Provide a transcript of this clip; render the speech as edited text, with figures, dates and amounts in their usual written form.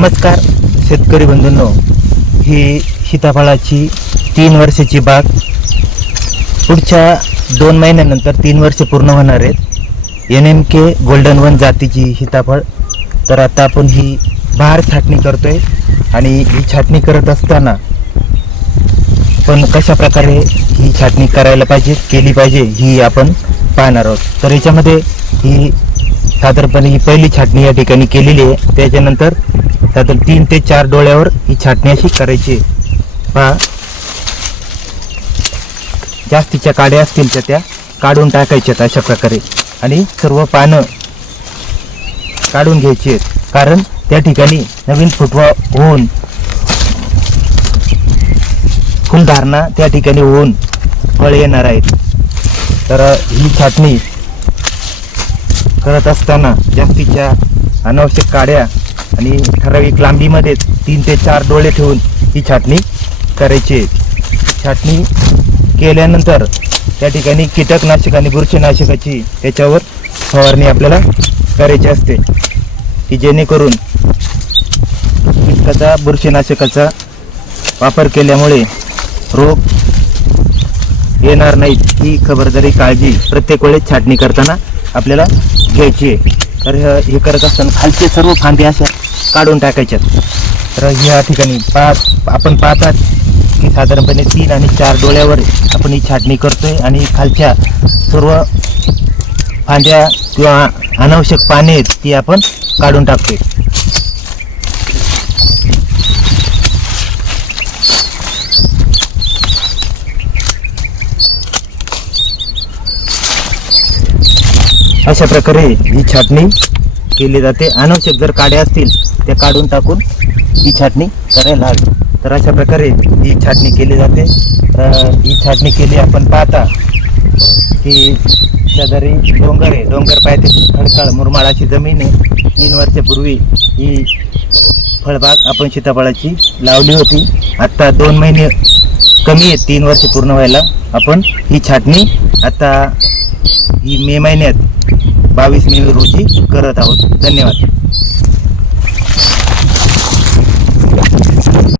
नमस्कार शेतकरी बंधूंनो, ही सीताफळाची 3 वर्षाची बाग पुढच्या 2 महिन्यानंतर 3 वर्ष पूर्ण होणार आहेत. NMK गोल्डन वन जातीची सीताफळ. तर आता आपण ही बहार छाटणी करतोय आणि ही छाटणी करत असताना पण कशा प्रकारे ही छाटणी करायला पाहिजे, केली पाहिजे ही आपण पाहणार आहोत. तर याच्यामध्ये ही साधारणपणे ही पहिली छाटणी या ठिकाणी केलेली आहे. त्याच्यानंतर साधारण 3 ते 4 डोळ्यावर ही छाटणी अशी करायची आहे. पहा, जास्तीच्या काड्या असतील तर त्या काढून टाकायच्यात अशा प्रकारे आणि सर्व पानं काढून घ्यायची आहेत, कारण त्या ठिकाणी नवीन फुटवा होऊन फुलधारणा त्या ठिकाणी होऊन फळ येणार आहेत. तर ही छाटणी करत असताना जास्तीच्या अनावश्यक काड्या आणि ठराविक लांबीमध्ये 3 ते 4 डोळे ठेवून ही छाटणी करायची आहे. छाटणी केल्यानंतर त्या ठिकाणी कीटकनाशक आणि बुरशीनाशकाची त्याच्यावर फवारणी आपल्याला करायची असते, की जेणेकरून कीटकाचा बुरशीनाशकाचा वापर केल्यामुळे रोग येणार नाहीत. ही खबरदारी, काळजी प्रत्येक वेळेस छाटणी करताना आपल्याला घ्यायची आहे. तर हे करत असताना खालचे सर्व फांदे अशा काढून टाकायच्यात. तर ह्या ठिकाणी आपण पाहतात की साधारणपणे 3 आणि 4 डोळ्यावर आपण ही छाटणी करतोय आणि खालच्या सर्व फांद्या किंवा अनावश्यक पाने आहेत ती आपण काढून टाकतोय. अशा प्रकारे ही छाटणी केली जाते. अनावश्यक जर काड्या असतील त्या काढून टाकून ही छाटणी करायला हवी. तर अशा प्रकारे ही छाटणी केली जाते. ही छाटणी केली आपण पाहता की शेजारी डोंगर आहे, डोंगर पायथ्याशी खडकाळ मुरमाड अशी जमीन आहे. 3 वर्षापूर्वी ही फळबाग आपण सीताफळाची लावली होती. आत्ता 2 महिने कमी आहेत 3 वर्ष पूर्ण व्हायला. आपण ही छाटणी आता ही मे महिन्यात 22 मे रोजी करत आहोत. धन्यवाद.